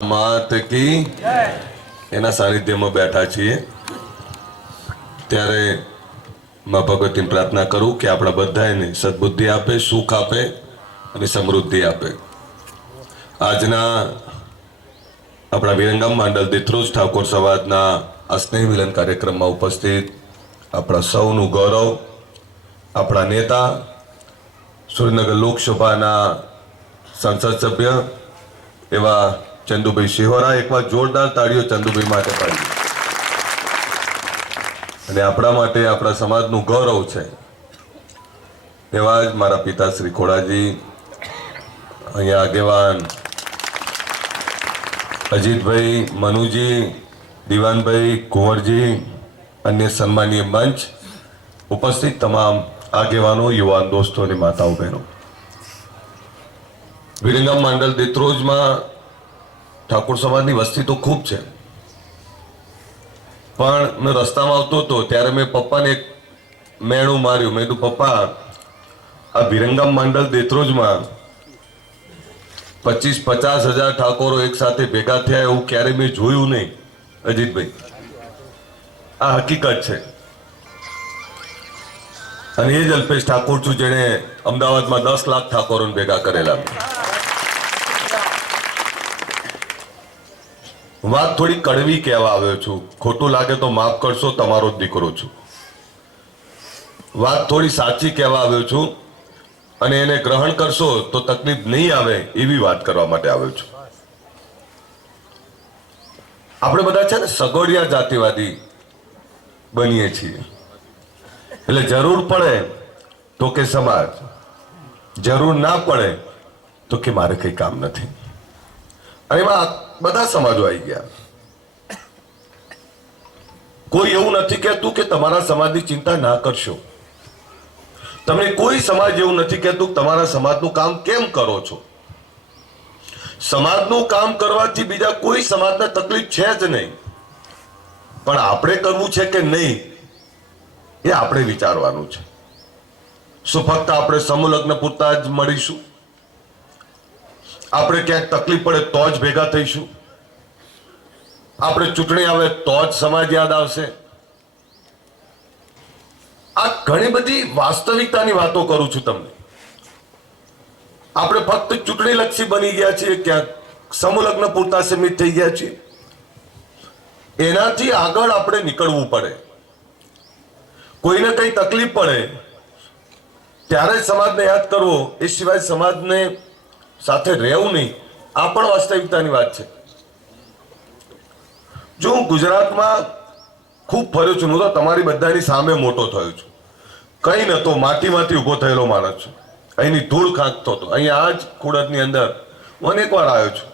માત કી એના સાનિધ્યમાં બેઠા છીએ ત્યારે માં ભગવતીને પ્રાર્થના કરું કે આપણા બધાને સદબુદ્ધિ આપે, સુખ આપે અને સમૃદ્ધિ આપે. આજના આપણા વિરંગામ માંડલ દેત્રોજ ઠાકોર સમાજના આ સ્નેહ મિલન કાર્યક્રમમાં ઉપસ્થિત આપણા સૌનું ગૌરવ, આપણા નેતા, સુરેન્દ્રનગર લોકસભાના સંસદ સભ્ય એવા ચંદુભાઈ શિહોરા, એકવાર જોરદાર તાળીઓ ચંદુભાઈ માટે પાડી. અને આપણા માટે આપણા સમાજનું ગૌરવ છે એવા જ મારા પિતા શ્રી ખોડાજી, અહીંયા આગેવાન અજીતભાઈ, મનુજી, દિવાનભાઈ, કુંવરજી, અન્ય સન્માનીય મંચ ઉપસ્થિત તમામ આગેવાનો, યુવાન દોસ્તો અને માતાઓ બહેનો, વિરંગામ માંડલ દેત્રોજમાં ઠાકોર સમાજની વસ્તી તો ખૂબ છે, પણ મેં રસ્તામાં આવતો હતો ત્યારે મેં પપ્પાને એક મેણું માર્યું. મેં કીધું, પપ્પા, આ વિરંગામ માંડલ દેત્રોજમાં 25-50 હજાર ઠાકોરો એક સાથે ભેગા થયા એવું ક્યારે મેં જોયું નહીં. અજીતભાઈ, આ હકીકત છે. અને એ જ અલ્પેશ ઠાકોર છું જેણે અમદાવાદમાં 10 લાખ ઠાકોરોને ભેગા કરેલા. વાત થોડી કડવી કહેવા આવ્યો છું, ખોટું લાગે તો માફ કરશો, તમારો જ દીકરો છું. વાત થોડી સાચી કહેવા આવ્યો છું અને એને ગ્રહણ કરશો તો તકલીફ નહીં આવે એવી વાત કરવા માટે આવ્યો છું. આપણે બધા છે ને સગોડિયા જાતિવાદી બનીએ છીએ. એટલે જરૂર પડે તો કે સમાજ, જરૂર ના પડે તો કે મારે કઈ કામ નથી. અને એમાં બધા સમાજો આવી ગયા. કોઈ એવું નથી કહેતું કે તમારા સમાજની ચિંતા ના કરશો. તમને કોઈ સમાજ એવું નથી કહેતું તમારા સમાજનું કામ કેમ કરો છો. સમાજનું કામ કરવાથી બીજા કોઈ સમાજને તકલીફ છે જ નહીં, પણ આપણે કરવું છે કે નહીં એ આપણે વિચારવાનું છે. શું ફક્ત આપણે સમૂહ લગ્ન પૂરતા જ મળીશું? આપણે ક્યાંક તકલીફ પડે તો જ ભેગા થઈશું? આપણે ચૂંટણી આવે તો જ સમાજ યાદ આવશે? આ ઘણી બધી વાસ્તવિકતાની વાતો કરું છું તમને. આપણે ફક્ત ચૂંટણી લક્ષી બની ગયા છીએ, ક્યાંક સમૂહ લગ્ન પૂરતા સીમિત થઈ ગયા છીએ. એનાથી આગળ આપણે નીકળવું પડે. કોઈને કઈ તકલીફ પડે ત્યારે જ સમાજને યાદ કરવો, એ સિવાય સમાજને સાથે રહેવું નહીં. આ પણ વાસ્તવિકતાની વાત છે. જો હું ગુજરાતમાં ખૂબ ફર્યો છું, હું તો તમારી બધાની સામે મોટો થયો છું. કઈ નતો, માટીમાંથી ઊભો થયેલો માણસ છું. અહીંની ધૂળ ખાંકતો હતો. અહીંયા આ જ ખોડદની અંદર હું અનેકવાર આવ્યો છું.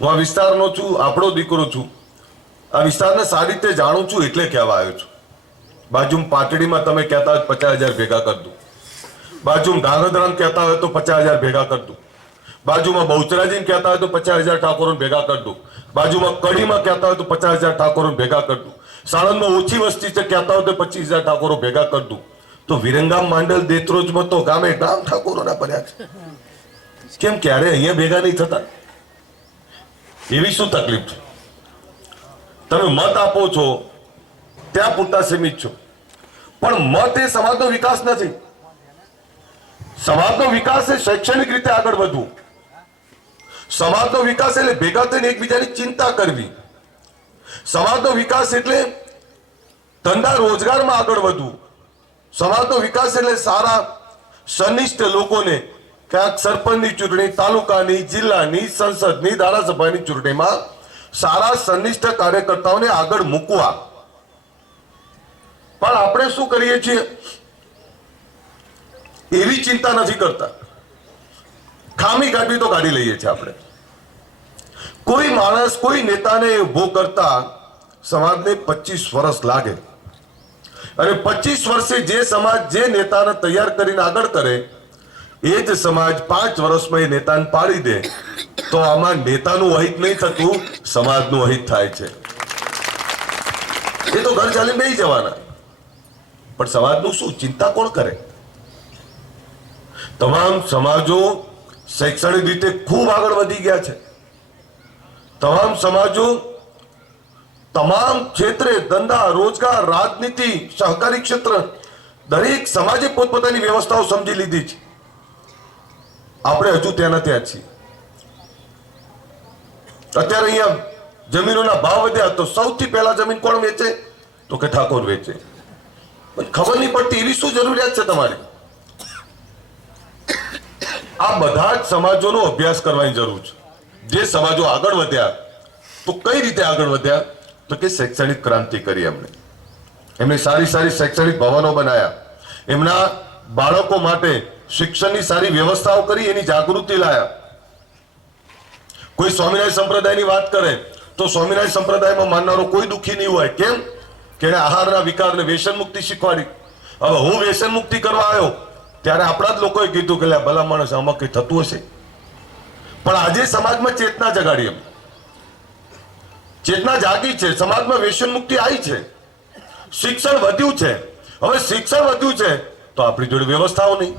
હું આ વિસ્તારનો છું, આપણો દીકરો છું. આ વિસ્તારને સારી રીતે જાણું છું એટલે કહેવા આવ્યો છું. બાજુમાં પાટડીમાં તમે કહેતા હોય 50,000 ભેગા કરી દઉં, બાજુમાં ધાંગધ્રામાં કહેતા હોય તો 50,000 ભેગા કરી દઉં, બાજુમાં બહુચરાજીને કહેતા હોય તો 50,000 ઠાકોરોને ભેગા કરી દઉં, બાજુમાં કડીમાં કહેતા હોય તો 50,000 ઠાકોરોને ભેગા કરી દઉં, સાણંદમાં ઓછી વસ્તી છે કહેતા હોય તો 25,000 ઠાકોરો ભેગા કરી દઉં. તો વિરંગામ માંડલ દેત્રોજમાં તો ગામે ગામ ઠાકોરોના પડ્યા છે. કેમ ક્યારે અહીંયા ભેગા નહીં થતા? એવી શું તકલીફ છે? તમે મત આપો છો ત્યાં પૂરતા સીમિત છો, પણ મત એ સમાજનો વિકાસ નથી. સમાજનો વિકાસ એ શૈક્ષણિક રીતે આગળ વધવું. સમાજનો વિકાસ એટલે ભેગા થઈને એકબીજાની ચિંતા કરવી. સમાજનો વિકાસ એટલે ધંધા રોજગારમાં આગળ વધવું. સમાજનો વિકાસ એટલે સારા સનિષ્ઠ લોકોને ક્યાંક સરપંચની ચૂંટણી, તાલુકાની, જિલ્લાની, સંસદની, ધારાસભાની ચૂંટણીમાં સારા સનિષ્ઠ કાર્યકર્તાઓને આગળ મૂકવા. પણ આપણે શું કરીએ છીએ? એવી ચિંતા નથી કરતા. ખામી કાઢવી તો કાઢી લઈએ છીએ આપણે. કોઈ માણસ, કોઈ નેતાને ઉભો કરતા સમાજને 25 વર્ષ લાગે, અને 25 વર્ષે જે સમાજ જે નેતાને તૈયાર કરીને આગળ કરે એ જ સમાજ 5 વર્ષમાં એ નેતાને પાડી દે તો આમાં નેતાનું અહિત નહીં થતું, સમાજનું અહિત થાય છે. એ તો ઘર ચાલીને નહીં જવાના, પણ સમાજનું શું ચિંતા કોણ કરે? તમામ સમાજો શૈક્ષણિક રીતે ખૂબ આગળ વધી ગયા છે. તમામ સમાજો તમામ ક્ષેત્રે ધંધા રોજગાર રાજનીતિ સહકારી ક્ષેત્ર દરેક સમાજે પોતપોતાની વ્યવસ્થાઓ સમજી લીધી છે. આપણે હજુ ત્યાંના ત્યાં છીએ. અત્યારે અહીંયા જમીનોના ભાવ વધ્યા તો સૌથી પહેલા જમીન કોણ વેચે? તો કે ઠાકોર વેચે. ખબર નહીં પડતી એવી શું જરૂરિયાત છે તમારી? આ બધા જ સમાજોનો અભ્યાસ કરવાની જરૂર છે. જે સમાજો આગળ વધ્યા તો કઈ રીતે આગળ વધ્યા? તો કે શૈક્ષણિક ક્રાંતિ કરી એમને સારી સારી શૈક્ષણિક ભવનો બનાયા, એમના બાળકો માટે શિક્ષણની સારી વ્યવસ્થાઓ કરી, એની જાગૃતિ લાયા. કોઈ સ્વામિનારાયણ સંપ્રદાયની વાત કરે તો સ્વામિનારાયણ સંપ્રદાયમાં માનનારો કોઈ દુઃખી નહીં હોય. કેમ? કે એને આહારના વિકારને વ્યસન મુક્તિ શીખવાડી. હવે હું વ્યસન મુક્તિ કરવા આવ્યો ત્યારે આપણા જ લોકોએ કીધું કે ભલા માણસ આમાં કઈ થતું હશે. પણ આજે સમાજમાં ચેતના જગાડી, એમ ચેતના જાગી છે, સમાજમાં વ્યસન મુક્તિ આવી છે, શિક્ષણ વધ્યું છે. હવે શિક્ષણ વધ્યું છે તો આપણી જોડે વ્યવસ્થાઓ નહીં.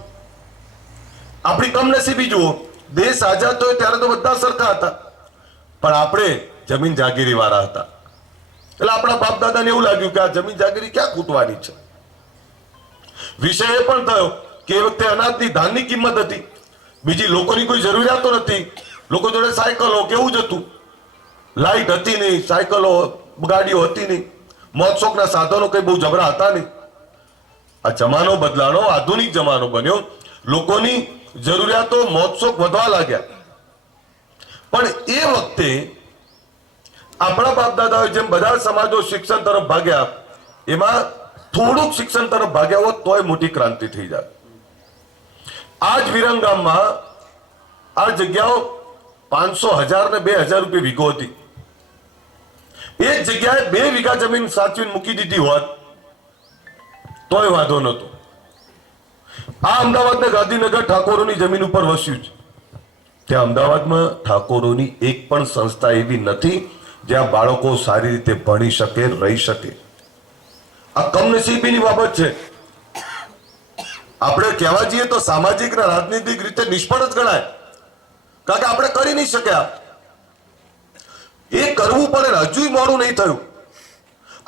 આપણી કમનસીબી જુઓ, દેશ આઝાદ થયો ત્યારે તો બધા સરખા હતા, પણ આપણે જમીન જાગીરી વાળા હતા. એટલે આપણા બાપ દાદાને એવું લાગ્યું કે આ જમીન જાગીરી ક્યાં ખૂટવાની છે. વિષય એ પણ થયો કે એ વખતે અનાજની ધાનની કિંમત હતી, બીજી લોકોની કોઈ જરૂરિયાતો નથી. લોકો જોડે સાયકલો કેવું જ હતું, લાઈટ હતી નહીં, સાયકલો ગાડીઓ હતી નહીં, મોજ શોખના સાધનો કઈ બહુ જબરા હતા નહીં. આ જમાનો બદલાણો, આધુનિક જમાનો બન્યો, લોકોની જરૂરિયાતો મોજ શોખ વધવા લાગ્યા. પણ એ વખતે આપણા બાપ દાદાઓ જેમ બધા સમાજો શિક્ષણ તરફ ભાગ્યા, એમાં થોડુંક શિક્ષણ તરફ ભાગ્યા હોત તોય મોટી ક્રાંતિ થઈ જાય. આ જ વિરમગામમાં આ જગ્યાઓ 500, 1000 ને 2000 રૂપિયા વીઘો હતી. એક જગ્યાએ 2 વીઘા જમીન સાચવીને મૂકી દીધી હોત તોય વાંધો નતો. આ અમદાવાદના ગાંધીનગર ઠાકોરોની જમીન ઉપર વસ્યું છે. ત્યાં અમદાવાદમાં ઠાકોરોની એક પણ સંસ્થા એવી નથી જ્યાં બાળકો સારી રીતે ભણી શકે, રહી શકે. આ કમનસીબીની બાબત છે. આપણે કહેવા જઈએ તો સામાજિક અને રાજનીતિક રીતે નિષ્ફળ જ ગણાય, કારણ કે આપણે કરી નહીં શક્યા. એ કરવું પડે, હજુ મોડું નહીં થયું.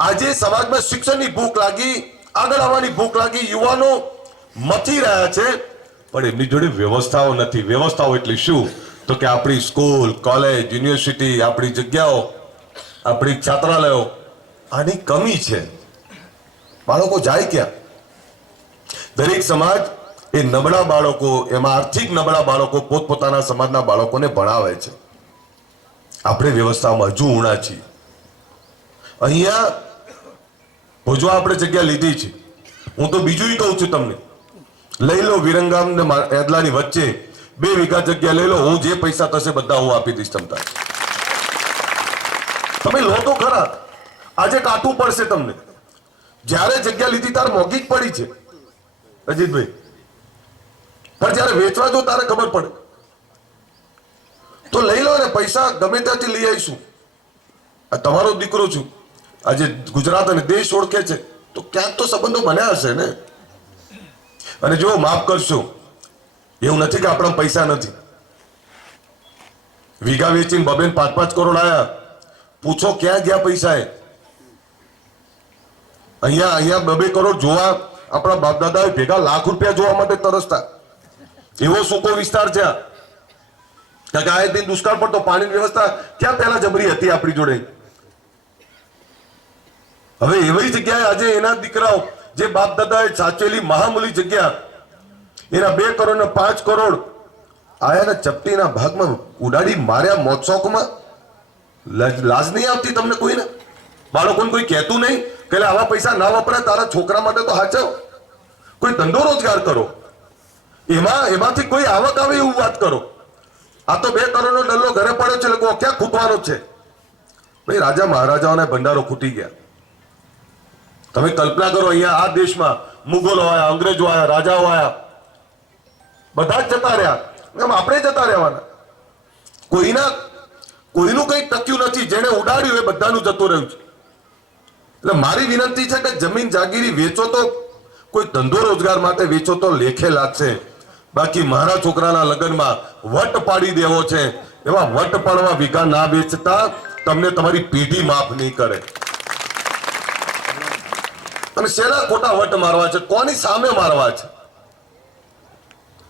આજે સમાજમાં શિક્ષણની ભૂખ લાગી, આગળ આવવાની ભૂખ લાગી, યુવાનો મથી રહ્યા છે, પણ એમની જોડે વ્યવસ્થાઓ નથી. વ્યવસ્થાઓ એટલે શું? તો કે આપણી સ્કૂલ, કોલેજ, યુનિવર્સિટી, આપણી જગ્યાઓ, આપણી છાત્રાલયો, આની કમી છે. બાળકો જાય ક્યાં? દરેક સમાજ એ નબળા બાળકો, એમાં આર્થિક નબળા બાળકો પોતપોતાના સમાજના બાળકોને ભણાવે છે. આપણે વ્યવસ્થામાં હજુ ઊણા છીએ. અહીંયા ભુજવા આપણે જગ્યા લીધી છે. હું તો બીજું કહું છું તમને, લઈ લો વિરમગામ ને એદલાની વચ્ચે 2 વીઘા જગ્યા લઈ લો, હું જે પૈસા થશે બધા હું આપી દઈશ તમને. તમે લો તો ખરા. આજે કાઢવું પડશે તમને. જ્યારે જગ્યા લીધી ત્યારે મોંઘી જ પડી છે અજીતભાઈ, પણ જ્યારે વેચવા જો તારે ખબર પડે. તો લઈ લો ને, પૈસા ગમે ત્યાંથી લઈ આવીશું. આ તમારો દીકરો છું, આજે ગુજરાત અને દેશ ઓળખે છે તો ક્યાંક તો સંબંધો બન્યા હશે ને. અને જો માફ કરશો, એવું નથી કે આપણા પૈસા નથી. વીઘા વેચીને 2-5 કરોડ આયા, પૂછો ક્યાં ગયા પૈસા? અહીંયા 2 કરોડ જોવા આપણા બાપ દાદા ભેગા લાખ રૂપિયા જોવા માટે તરસતા. એવો સૂકો વિસ્તાર છે. કારણ કે આ દિન દુષ્કાળ પડતો, પાણીની વ્યવસ્થા ક્યાં પહેલા જબરી હતી આપણી જોડે. હવે એવી જગ્યાએ આજે એના દીકરાઓ જે બાપ દાદાએ સાચવેલી મહામૂલી જગ્યા, એના 2 કરોડ ને 5 કરોડ આયાના ચપટીના ભાગમાં ઉડાડી માર્યા મોજશોખમાં. લાજ નહીં આવતી તમને કોઈને? બાળકોને કોઈ કહેતું નહીં કે આવા પૈસા ના વપરાય, તારા છોકરા માટે તો હાચવ, કોઈ ધંધો રોજગાર કરો, એમાંથી કોઈ આવક આવે એવું વાત કરો. આ તો 2 કરોડનો ડલ્લો ઘરે પડ્યો છે, લોકો ક્યાં ખૂટવાનો છે? ભાઈ રાજા મહારાજાઓના ભંડારો ખૂટી ગયા. તમે કલ્પના કરો, અહીંયા આ દેશમાં મુગલો આયા, અંગ્રેજો આયા, રાજાઓ આયા, બધા જ જતા રહ્યા, આપણે જતા રહેવાના. કોઈનું કઈ ટક્યું નથી. જેને ઉડાડ્યું એ બધાનું જતું રહ્યું છે. એટલે મારી વિનંતી છે કે જમીન જાગીરી વેચો તો કોઈ ધંધો રોજગાર માટે વેચો તો લેખે લાગશે. બાકી મારા છોકરાના લગ્નમાં વટ પાડી દેવો છે એવા વટ પાડવા વીઘા ના વેચતા તમને તમારી પેઢી માફ નહીં કરે. અને શેના ખોટા વટ મારવા છે? કોની સામે મારવા છે?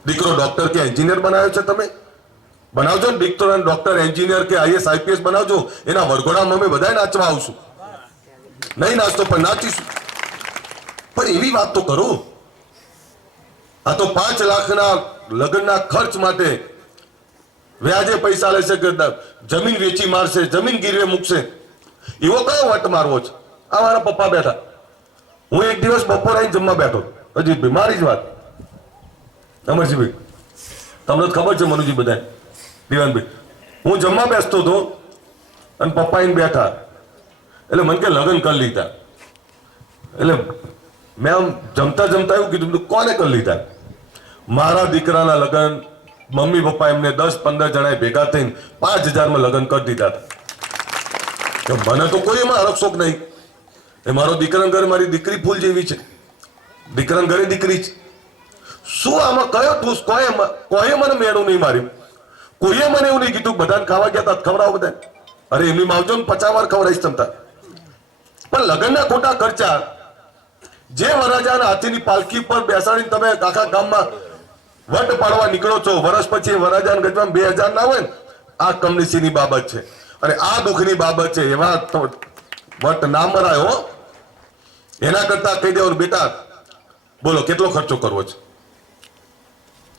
દીકરો ડોક્ટર કે એન્જિનિયર બનાવ્યો છે, તમે બનાવજો ને. દીકરો ડોક્ટર, એન્જિનિયર કે આઈએસ આઈપીએસ બનાવજો. એના વરઘોડામાં અમે બધા નાચવા આવશું. નહીં નાચતો પણ નાચીશું. પણ એવી વાત તો કરો. આ તો 5 લાખના લગ્નના ખર્ચ માટે વ્યાજે પૈસા લેશે કે જમીન વેચી મારશે, જમીન ગીરવે મૂકશે. એવો કયો વટ મારવો છે? આ મારા પપ્પા બેઠા. હું એક દિવસ બપોર આવીને જમવા બેઠો. અજીતભાઈ, મારી જ વાત. અમરજીભાઈ, તમને ખબર છે, મનુજી, બધા દિવાનભાઈ, હું જમવા બેસતો હતો અને પપ્પા આવીને બેઠા. એટલે મને કે લગ્ન કરી લીધા. એટલે મેં આમ જમતા જમતા એવું કીધું, કોને કરી લીધા? મારા દીકરાના લગ્ન મમ્મી પપ્પા એમને 10-15 જણાએ ભેગા થઈને 5000 લગ્ન કરી દીધા હતા. મને તો કોઈ એમાં હરકશોક નહીં. એ મારો દીકરાના ઘરે મારી દીકરી ફૂલ જેવી છે. દીકરાના ઘરે દીકરી છે. શું આમાં કયો ઠૂસ? કોઈએ મને મેળું નહીં માર્યું. કોઈએ મને એવું નહીં કીધું બધાને ખાવા ગયા હતા ખવડાવો બધા. અરે એમની માવજો ને 50 વાર ખવડાવીશ તમતા. પણ લગ્નના ખોટા ખર્ચા જે વરરાજાના હાથીની પાલખી પર બેસાડીને તમે આખા ગામમાં વટ પાડવા નીકળો છો, વર્ષ પછી વરરાજાના ગજવામાં 2000 ના હોય ને, આ કમનસીબની બાબત છે અને આ દુઃખની બાબત છે. એવા વટ ના મરાય હો. એના કરતા કહી દેવાનું, બેટા બોલો કેટલો ખર્ચો કરવો છે?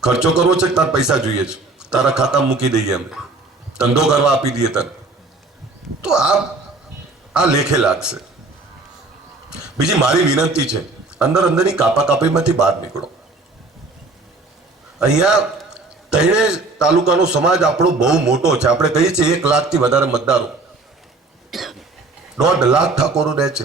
ખર્ચો કરવો છે કે તાર પૈસા જોઈએ છે? તારા ખાતામાં મૂકી દઈએ, અમે ધંધો કરવા આપી દઈએ તને. તો આ લેખે લાગશે. બીજી મારી વિનંતી છે, અંદરની કાપાકાપીમાંથી બહાર નીકળો. અહીંયા 3 તાલુકાનો સમાજ આપણો બહુ મોટો છે. આપણે કહીએ છીએ 1 લાખથી વધારે મતદારો, 1.5 લાખ ઠાકોરો રહે છે.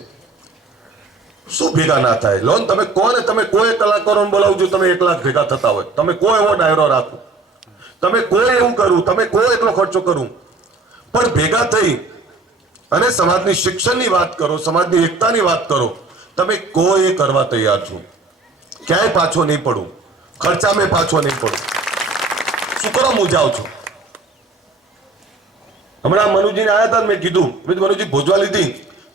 શું ભેગા ના થાય? લોન તમે કોને, તમે કોઈ કલાકારોને બોલાવજો, તમે 1 લાખ ભેગા થતા હોય. તમે કોઈ એવો ડાયરો રાખો, તમે કોઈ એવું કરું, તમે કોઈ એટલો ખર્ચો કરું, પણ ભેગા થઈ અને સમાજની શિક્ષણની વાત કરો, સમાજની એકતાની વાત કરો. તમે કોઈ કરવા તૈયાર છો. ક્યાંય પાછો નહીં પડું, ખર્ચામાં પાછો નહીં પડું. શું કરો મૂંઝાવ છો? હમણાં મનુજીને આવ્યા હતા, મેં કીધું મનુજી ભોજવા લીધી,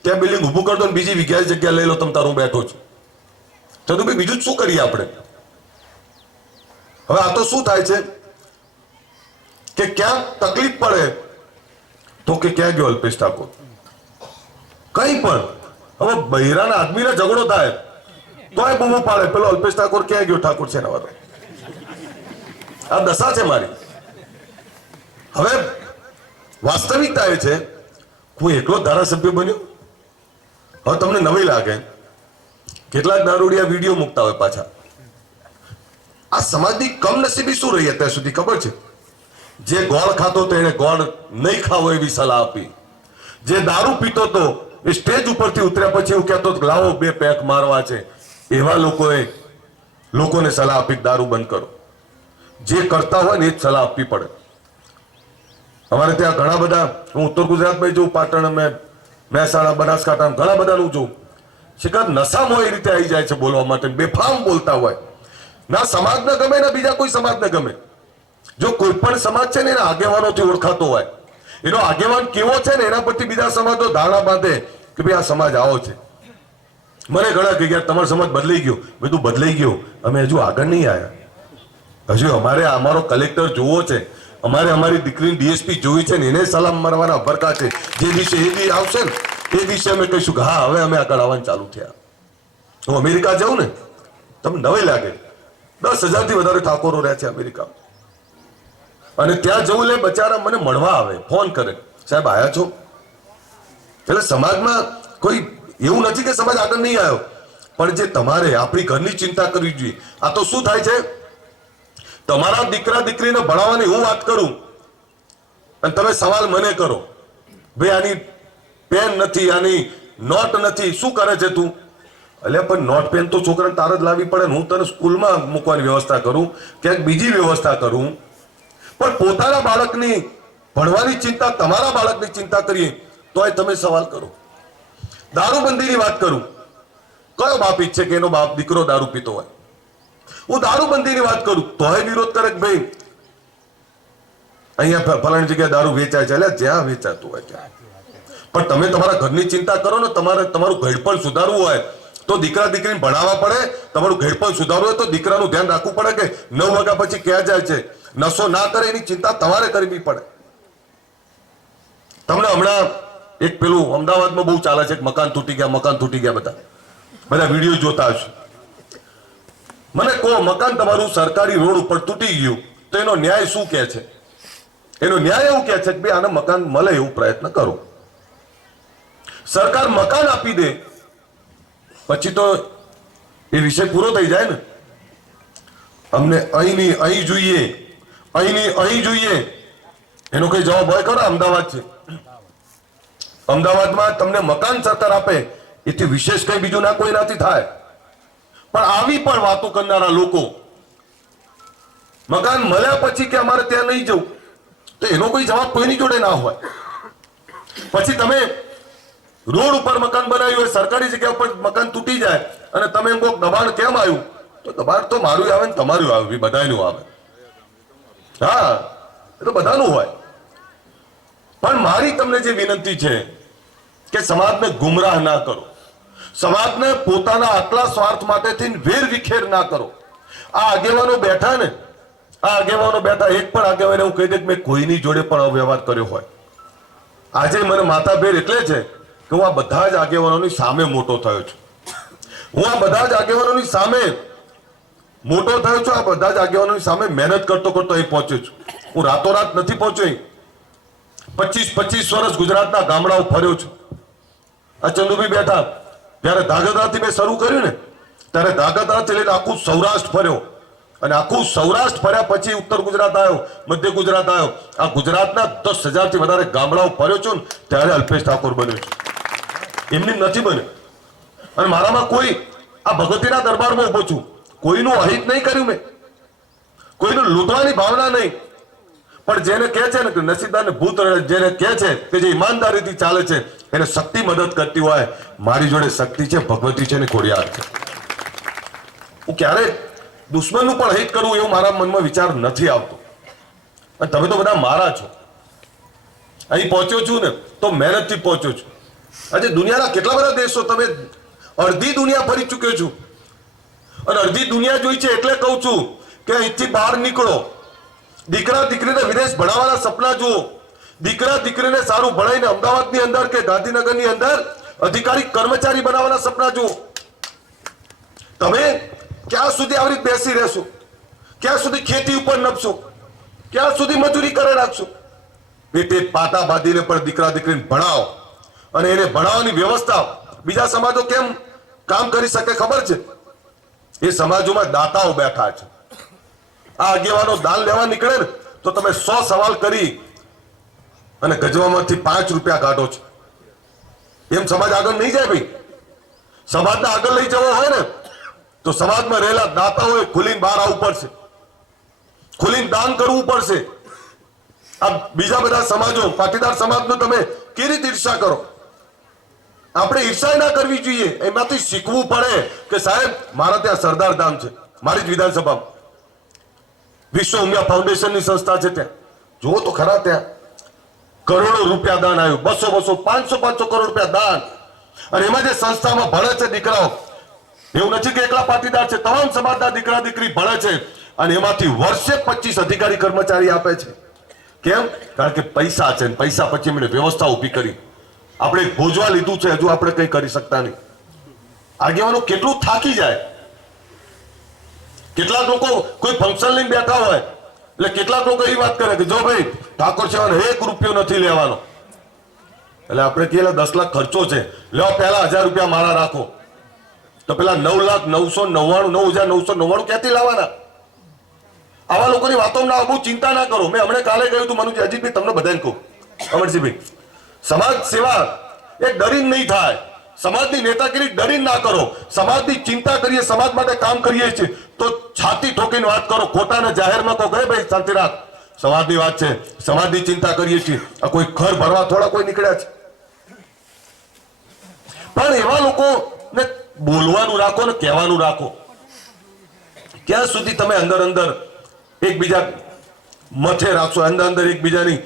ત્યાં બિલ્ડિંગ ઊભું કરતો ને બીજી જગ્યા લઈ લો, તમ તારું બેઠો છું. તો ભાઈ બીજું શું કરીએ આપણે? હવે આ તો શું થાય છે કે ક્યાંક તકલીફ પડે તો કે ક્યાં ગયો અલ્પેશ ઠાકોર? કઈ પણ. હવે બૈરાના આદમીને ઝઘડો થાય તોય બૂમો પાડે, પેલો અલ્પેશ ઠાકોર ક્યાં ગયો? ઠાકોર છે નવારો. આ દશા છે મારી. હવે વાસ્તવિકતા એ છે, હું એકલો ધારાસભ્ય બન્યો. હવે તમને નવી લાગે, કેટલાક દારૂડિયા વિડીયો મૂકતા હોય પાછા. આ સમાજની કમનસીબી શું રહી અત્યાર સુધી ખબર છે? જે ગોળ ખાતો તો એને ગોળ નહીં ખાવો એવી સલાહ આપી. જે દારૂ પીતો તો એ સ્ટેજ ઉપરથી ઉતર્યા પછી એવું કહેતો લાવો 2 પેક મારવા છે. એવા લોકોને સલાહ આપી દારૂ બંધ કરો. જે કરતા હોય ને એ જ સલાહ આપવી પડે. અમારે ત્યાં ઘણા બધા, હું ઉત્તર ગુજરાતમાં જોઉં, પાટણ, મહેસાણા, બનાસકાંઠા, ઘણા બધાનું જોઉં. શિકાર નશામાં એ રીતે આવી જાય છે બોલવા માટે, બેફામ બોલતા હોય. ના સમાજને ગમે ના બીજા કોઈ સમાજને ગમે. જો કોઈ પણ સમાજ છે ને એના આગેવાનોથી ઓળખાતો હોય, એનો આગેવાન કેવો છે ને એના પરથી બીજા સમાજો ધારણા બાંધે કે ભાઈ આ સમાજ આવો છે. મને ઘણા કહી ગયા તમારો સમાજ બદલાઈ ગયો. બધું બદલાઈ ગયો, અમે હજુ આગળ નહીં આવ્યા. હજુ અમારે અમારો કલેક્ટર જોવો છે, અમારે અમારી દીકરીની ડીએસપી જોવી છે ને એને સલામ મારવાના ભરકા છે. જે દિવસે એ દી આવશે ને એ દિવસે અમે કહીશું કે હા હવે અમે આગળ આવવાનું ચાલુ થયા. હું અમેરિકા જાઉં ને, તમને નવાઈ લાગે, 10,000થી વધારે ઠાકોરો રહ્યા છે અમેરિકામાં. અને ત્યાં જવું લે બચારા મને મળવા આવે, ફોન કરે, સાહેબ આયા છો? એટલે સમાજમાં કોઈ એવું નથી કે સમાજ આગળ નહીં આવ્યો, પણ જે તમારે આપણી ઘરની ચિંતા કરવી જોઈએ. આ તો શું થાય છે, તમારા દીકરા દીકરીને ભણાવવાની હું વાત કરું અને તમે સવાલ મને કરો, ભાઈ આની પેન નથી, આની નોટ નથી, શું કરે છે તું? એટલે પણ નોટ પેન તો છોકરાને તાર જ લાવવી પડે ને. હું તને સ્કૂલમાં મૂકવાની વ્યવસ્થા કરું, ક્યાંક બીજી વ્યવસ્થા કરું, પણ પોતાના બાળકની ભણવાની ચિંતા, તમારા બાળકની ચિંતા કરીએ તોય તમે સવાલ કરો. દારૂબંધીની વાત કરું, કયો બાપ ઈચ્છે કે એનો બાપ દીકરો દારૂ પીતો હોય? હું દારૂબંધીની વાત કરું તોય વિરોધ કરે કે ભાઈ અહીંયા ફલાણી જગ્યાએ દારૂ વેચાય છે, એટલે જ્યાં વેચાતું હોય ત્યાં. પણ તમે તમારા ઘરની ચિંતા કરો ને. તમારે તમારું ઘડપણ સુધારવું હોય તો દીકરા દીકરીને ભણાવવા પડે. તમારું ઘડપણ સુધારવું હોય તો દીકરાનું ધ્યાન રાખવું પડે કે 9 વાગ્યા પછી ક્યાં જાય છે. નશો ના કરે એની ચિંતા તમારે કરવી પડે. તમને હમણાં એક પેલું અમદાવાદમાં બહુ ચાલે છે, મકાન તૂટી ગયા, બધા વિડીયો જોતા હશો. મને કહો, મકાન તમારું સરકારી રોડ ઉપર તૂટી ગયું તો એનો ન્યાય શું કહે છે? એનો ન્યાય એવું કહે છે કે ભાઈ આને મકાન મળે એવું પ્રયત્ન કરો. સરકાર મકાન આપી દે પછી તો એ વિષય પૂરો થઈ જાય ને. અમને અહીંની અહીં જોઈએ, અહીંની અહીં જોઈએ, એનો કઈ જવાબ હોય ખરો? અમદાવાદ છે, અમદાવાદમાં તમને મકાન સરકાર આપે એથી વિશેષ કઈ બીજું ના કોઈનાથી થાય. પણ આવી પણ વાતો કરનારા લોકો, મકાન મળ્યા પછી કે અમારે ત્યાં નહીં જવું, તો એનો કોઈ જવાબ કોઈની જોડે ના હોય. પછી તમે રોડ ઉપર મકાન બનાવ્યું હોય, સરકારી જગ્યા ઉપર મકાન તૂટી જાય અને તમે એમ કહો દબાણ કેમ આવ્યું? તો દબાણ તો મારું આવે ને તમારું આવે, બધાનું આવે. હા, એ તો બધાનું હોય. પણ મારી તમને જે વિનંતી છે કે સમાજને ગુમરાહ ના કરો, સમાજને પોતાના આટલા સ્વાર્થ માટેથી વેર વિખેર ના કરો. આ આગેવાનો બેઠા ને, આ આગેવાનો બેઠા, એક પણ આગેવાને હું કહી દે કે મેં કોઈની જોડે પણ અવ્યવહાર કર્યો હોય. આજે મને માથાભેર એટલે છે કે હું આ બધા જ આગેવાનોની સામે મોટો થયો છું. હું આ બધા જ આગેવાનોની સામે મોટો થયો છું. આ બધા જ આગેવાનોની સામે મહેનત કરતો કરતો અહીં પહોંચ્યો છું. હું રાતોરાત નથી પહોંચ્યો. 25 વર્ષ ગુજરાતના ગામડાઓ ફર્યો છું. આ ચંદુભાઈ બેઠા ત્યારે ધાગધ્રાથી મેં શરૂ કર્યું ને, ત્યારે ધાગધ્રાથી લઈને આખું સૌરાષ્ટ્ર ફર્યો, અને આખું સૌરાષ્ટ્ર ફર્યા પછી ઉત્તર ગુજરાત આવ્યો, મધ્ય ગુજરાત આવ્યો. આ ગુજરાતના 10,000 થી વધારે ગામડાઓ ફર્યો છું ને ત્યારે અલ્પેશ ઠાકોર બન્યો છું. એમની નથી બન્યો. અને મારામાં કોઈ આ ભગવતીના દરબારમાં ઉભો છું, કોઈનું અહિત નહીં કર્યું મેં, કોઈનું લૂંટવાની ભાવના નહીં. પણ જેને કહે છે ને કે નસીબદારને ભૂત, જેને કહે છે કે જે ઈમાનદારીથી ચાલે છે એને શક્તિ મદદ કરતી હોય. મારી જોડે શક્તિ છે, ભગવતી છે ને ખોડિયાર છે. હું ક્યારે દુશ્મનનું પણ હિત કરું એવું મારા મનમાં વિચાર નથી આવતો. અને તમે તો બધા મારા છો. અહીં પહોંચ્યો છું ને તો મહેનતથી પહોંચ્યો છું. આજે દુનિયાના કેટલા બધા દેશો, તમે અડધી દુનિયા ફરી ચૂક્યો છું, અને અડધી દુનિયા જોઈ છે એટલે કહું છું કે અહીંથી બહાર નીકળો. દીકરા દીકરીને વિદેશ ભણાવવાના સપના જુઓ. દીકરા દીકરીને સારું ભણાવીને અમદાવાદની અંદર કે ગાંધીનગરની અંદર અધિકારી કર્મચારી બનાવવાના સપના જુઓ. તમે ક્યાં સુધી આવી રીતે બેસી રહેશો? ક્યાં સુધી ખેતી ઉપર નપશો? ક્યાં સુધી મજૂરી કરે રાખશો? પેટે પાટા બાંધીને પણ દીકરા દીકરીને ભણાવો. અને એને ભણાવવાની વ્યવસ્થા બીજા સમાજો કેમ કામ કરી શકે ખબર છે? એ સમાજોમાં દાતાઓ બેઠા છે. આ આગેવાનો દાન લેવા નીકળે ને તો તમે 100 સવાલ કરી અને ગજવામાંથી 5 રૂપિયા કાઢો છો. એમ સમાજ આગળ નહીં જાય ભાઈ. સમાજને આગળ લઈ જવો હોય ને તો સમાજમાં રહેલા દાતાઓએ ખુલીને બહાર આવવું પડશે, ખુલીને દાન કરવું પડશે. આ બીજા બધા સમાજો, પાટીદાર સમાજનો તમે કેવી રીતે ઈર્ષા કરો? આપણે ઈર્ષા ના કરવી જોઈએ. એમાંથી શીખવું પડે કે સાહેબ મારા ત્યાં સરદાર ધામ છે, મારી જ વિધાનસભામાં વિશ્વ ઉમિયા ફાઉન્ડેશનની સંસ્થા છે. ત્યાં જુઓ તો ખરા, ત્યાં કરોડો રૂપિયા દાન આવ્યું, 200 500 કરોડ રૂપિયા દાન. અને એમાં જે સંસ્થામાં ભણે છે દીકરાઓ, એવું નથી કે એકલા પાટીદાર છે, તમામ સમાજના દીકરા દીકરી ભણે છે. અને એમાંથી વર્ષે 25 અધિકારી કર્મચારી આપે છે. કેમ? કારણ કે પૈસા છે, પૈસા પછી એમણે વ્યવસ્થા ઊભી કરી. આપણે ભોજવા લીધું છે, હજુ આપણે કંઈ કરી શકતા નહીં. આગેવાનો કેટલું થાકી જાય. કેટલાક લોકો કોઈ ફંક્શન લઈને બેઠા હોય એટલે કેટલાક લોકો એ વાત કરે કે જો ભાઈ ઠાકોર સેવાનો 1 રૂપિયો નથી લેવાનો. એટલે આપણે કહીએ 10 લાખ ખર્ચો છે, લો પહેલા 1000 રૂપિયા મારા રાખો. તો પેલા 9,999,999 ક્યાંથી લાવવાના? આવા લોકોની વાતો ના, બહુ ચિંતા ના કરો. મેં હમણાં કાલે કહ્યું હતું મનુજી અજીતભાઈ, તમને બધાને કહું, અમરસિંહભાઈ, સમાજ સેવા એ ડરીને નહીં થાય. સમાજની નેતાગીરી ડરીને ના કરો. સમાજની ચિંતા કરીએ, સમાજ માટે કામ કરીએ છીએ તો છાતી ઠોકીને વાત કરો. ખોટાને જાહેરમાં કહો ગયે ભાઈ શાંતિ રાખ, સમાજની વાત છે, સમાજની ચિંતા કરીએ છીએ. આ કોઈ ઘર ભરવા થોડા કોઈ નીકળ્યા છે? પણ એવા લોકોને બોલવાનું રાખો ને કહેવાનું રાખો. ક્યાં સુધી તમે અંદર અંદર એકબીજા મથે રાખશો, અંદર અંદર એકબીજાની